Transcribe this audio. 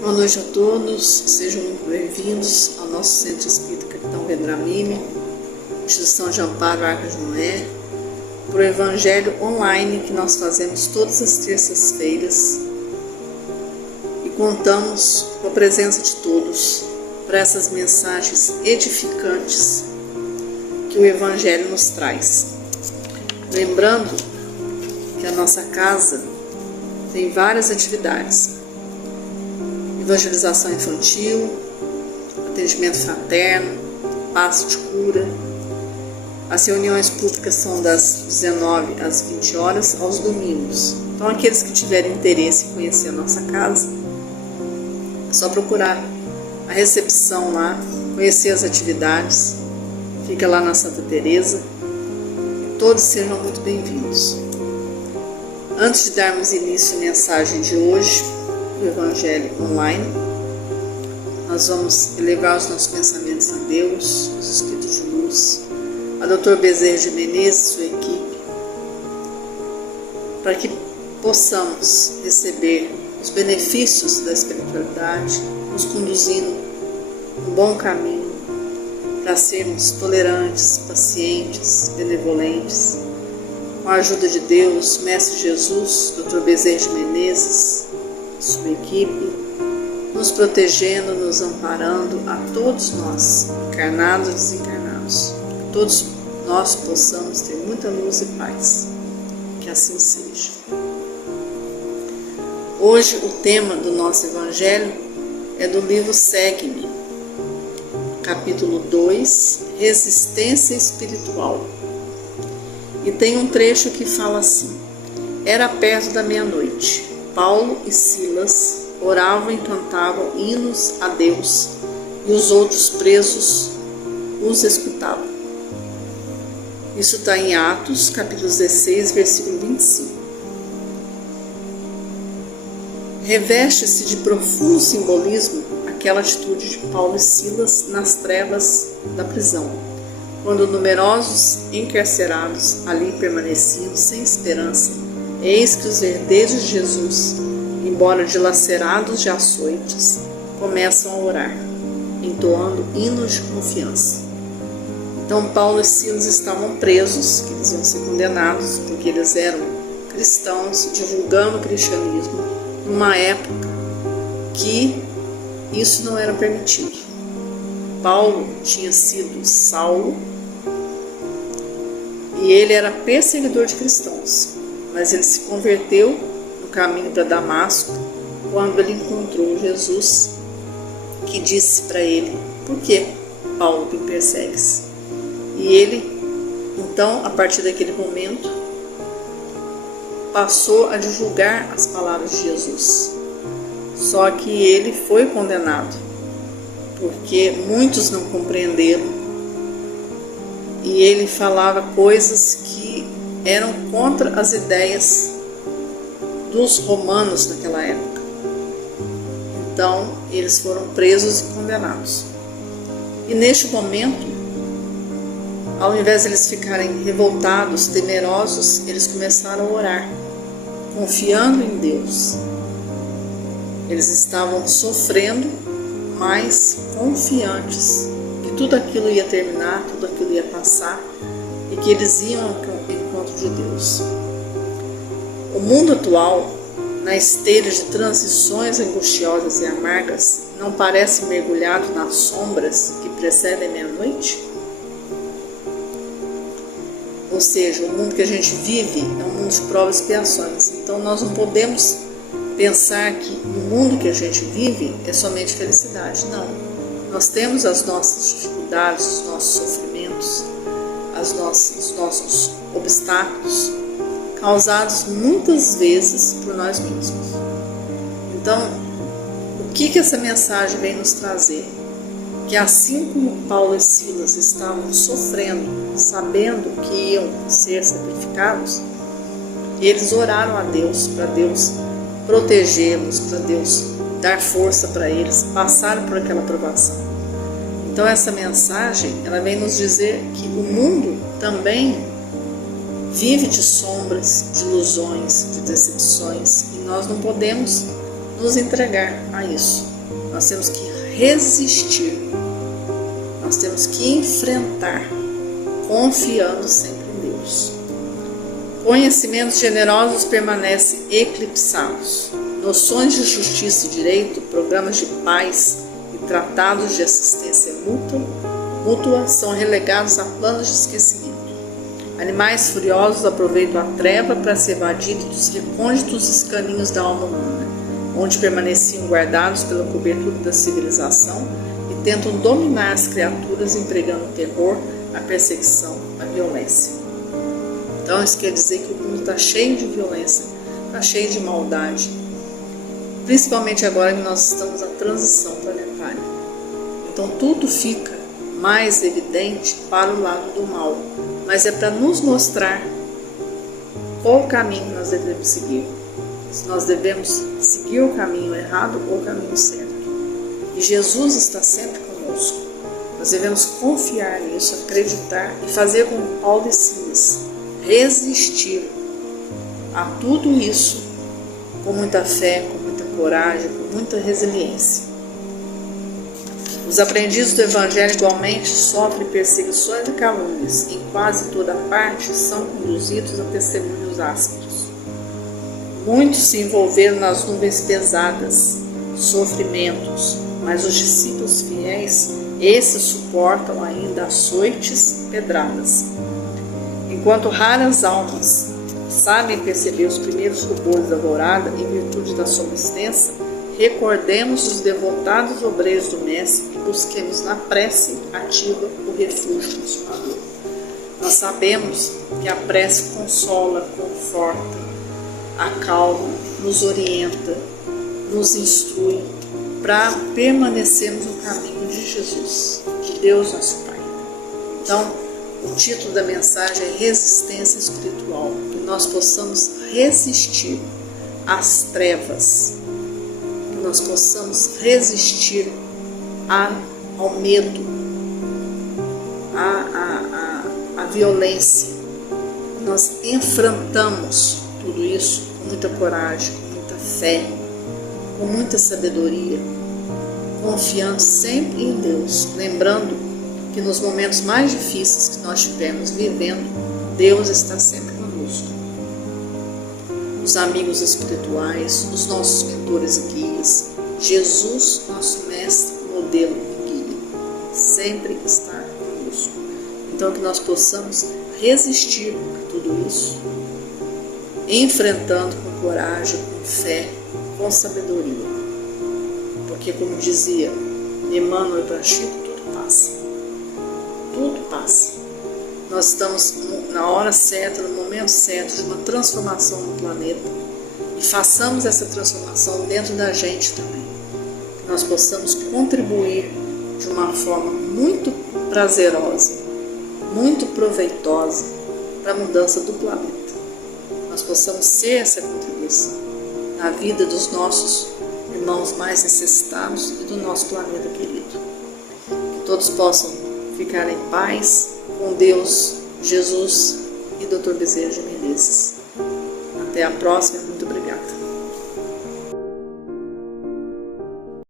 Boa noite a todos, sejam muito bem-vindos ao nosso Centro Espírita Capitão Vendramini, Instituição de Amparo Arca de Noé, para o Evangelho online que nós fazemos todas as terças-feiras e contamos com a presença de todos para essas mensagens edificantes que o Evangelho nos traz. Lembrando que a nossa casa tem várias atividades: evangelização infantil, atendimento fraterno, passe de cura. As reuniões públicas são das 19 às 20 horas aos domingos. Então, aqueles que tiverem interesse em conhecer a nossa casa, é só procurar a recepção lá, conhecer as atividades. Fica lá na Santa Teresa. E todos sejam muito bem-vindos. Antes de darmos início à mensagem de hoje, do Evangelho online, nós vamos elevar os nossos pensamentos a Deus, os Espíritos de Luz, a Dr. Bezerra de Menezes, sua equipe, para que possamos receber os benefícios da espiritualidade, nos conduzindo um bom caminho para sermos tolerantes, pacientes, benevolentes, com a ajuda de Deus, Mestre Jesus, Dr. Bezerra de Menezes, sua equipe, nos protegendo, nos amparando a todos nós, encarnados e desencarnados. Que todos nós possamos ter muita luz e paz. Que assim seja. Hoje o tema do nosso Evangelho é do livro Segue-me, capítulo 2, Resistência Espiritual. E tem um trecho que fala assim: era perto da meia-noite. Paulo e Silas oravam e cantavam hinos a Deus, e os outros presos os escutavam. Isso está em Atos, capítulo 16, versículo 25. Reveste-se de profundo simbolismo aquela atitude de Paulo e Silas nas trevas da prisão, quando numerosos encarcerados ali permaneciam sem esperança. Eis que os herdeiros de Jesus, embora dilacerados de açoites, começam a orar, entoando hinos de confiança. Então Paulo e Silas estavam presos, que eles iam ser condenados, porque eles eram cristãos, divulgando o cristianismo, numa época que isso não era permitido. Paulo tinha sido Saulo e ele era perseguidor de cristãos. Mas ele se converteu no caminho para Damasco quando ele encontrou Jesus, que disse para ele: por que, Paulo, me persegues? E ele, então, a partir daquele momento, passou a divulgar as palavras de Jesus. Só que ele foi condenado, porque muitos não compreenderam e ele falava coisas que eram contra as ideias dos romanos naquela época. Então, eles foram presos e condenados. E neste momento, ao invés de eles ficarem revoltados, temerosos, eles começaram a orar, confiando em Deus. Eles estavam sofrendo, mas confiantes que tudo aquilo ia terminar, tudo aquilo ia passar e que eles iam ao encontro de Deus. O mundo atual, na esteira de transições angustiosas e amargas, não parece mergulhado nas sombras que precedem meia-noite? Ou seja, o mundo que a gente vive é um mundo de provas e expiações. Então nós não podemos pensar que o mundo que a gente vive é somente felicidade. Não. Nós temos as nossas dificuldades, os nossos sofrimentos, os nossos obstáculos, causados muitas vezes por nós mesmos. Então, o que essa mensagem vem nos trazer? Que assim como Paulo e Silas estavam sofrendo, sabendo que iam ser sacrificados, eles oraram a Deus, para Deus protegê-los, para Deus dar força para eles passarem por aquela provação. Então essa mensagem, ela vem nos dizer que o mundo também vive de sombras, de ilusões, de decepções, e nós não podemos nos entregar a isso. Nós temos que resistir. Nós temos que enfrentar, confiando sempre em Deus. Conhecimentos generosos permanecem eclipsados. Noções de justiça e direito, programas de paz e tratados de assistência mútua são relegados a planos de esquecimento. Animais furiosos aproveitam a treva para se evadirem dos recônditos escaninhos da alma humana, onde permaneciam guardados pela cobertura da civilização e tentam dominar as criaturas empregando o terror, a perseguição, a violência. Então isso quer dizer que o mundo está cheio de violência, está cheio de maldade, principalmente agora que nós estamos na transição planetária. Então tudo fica mais evidente para o lado do mal, mas é para nos mostrar qual caminho nós devemos seguir. Se nós devemos seguir o caminho errado ou o caminho certo. E Jesus está sempre conosco. Nós devemos confiar nisso, acreditar e fazer como Paulo e Silas, resistir a tudo isso com muita fé, com muita coragem, com muita resiliência. Os aprendizes do Evangelho igualmente sofrem perseguições e calúnias. Em quase toda parte são conduzidos a testemunhos ásperos. Muitos se envolveram nas nuvens pesadas, sofrimentos, mas os discípulos fiéis, esses suportam ainda açoites e pedradas. Enquanto raras almas sabem perceber os primeiros rubores da alvorada em virtude da sombra extensa, recordemos os devotados obreiros do Mestre e busquemos na prece ativa o refúgio consolador. Nós sabemos que a prece consola, conforta, acalma, nos orienta, nos instrui para permanecermos no caminho de Jesus, de Deus nosso Pai. Então, o título da mensagem é Resistência Espiritual, que nós possamos resistir às trevas, que nós possamos resistir ao medo, à violência. Nós enfrentamos tudo isso com muita coragem, com muita fé, com muita sabedoria, confiando sempre em Deus, lembrando que nos momentos mais difíceis que nós estivermos vivendo, Deus está sempre conosco. Os amigos espirituais, os nossos mentores e guias, Jesus, nosso mestre, modelo e guia, sempre está conosco. Então que nós possamos resistir a tudo isso, enfrentando com coragem, com fé, com sabedoria. Porque como dizia Emmanuel Pacheco, tudo passa. Tudo passa. Nós estamos na hora certa, no momento certo de uma transformação no planeta e façamos essa transformação dentro da gente também. Que nós possamos contribuir de uma forma muito prazerosa, muito proveitosa para a mudança do planeta. Nós possamos ser essa contribuição na vida dos nossos irmãos mais necessitados e do nosso planeta querido. Que todos possam ficar em paz com Deus, Jesus e Dr. Bezerra de Menezes. Até a próxima.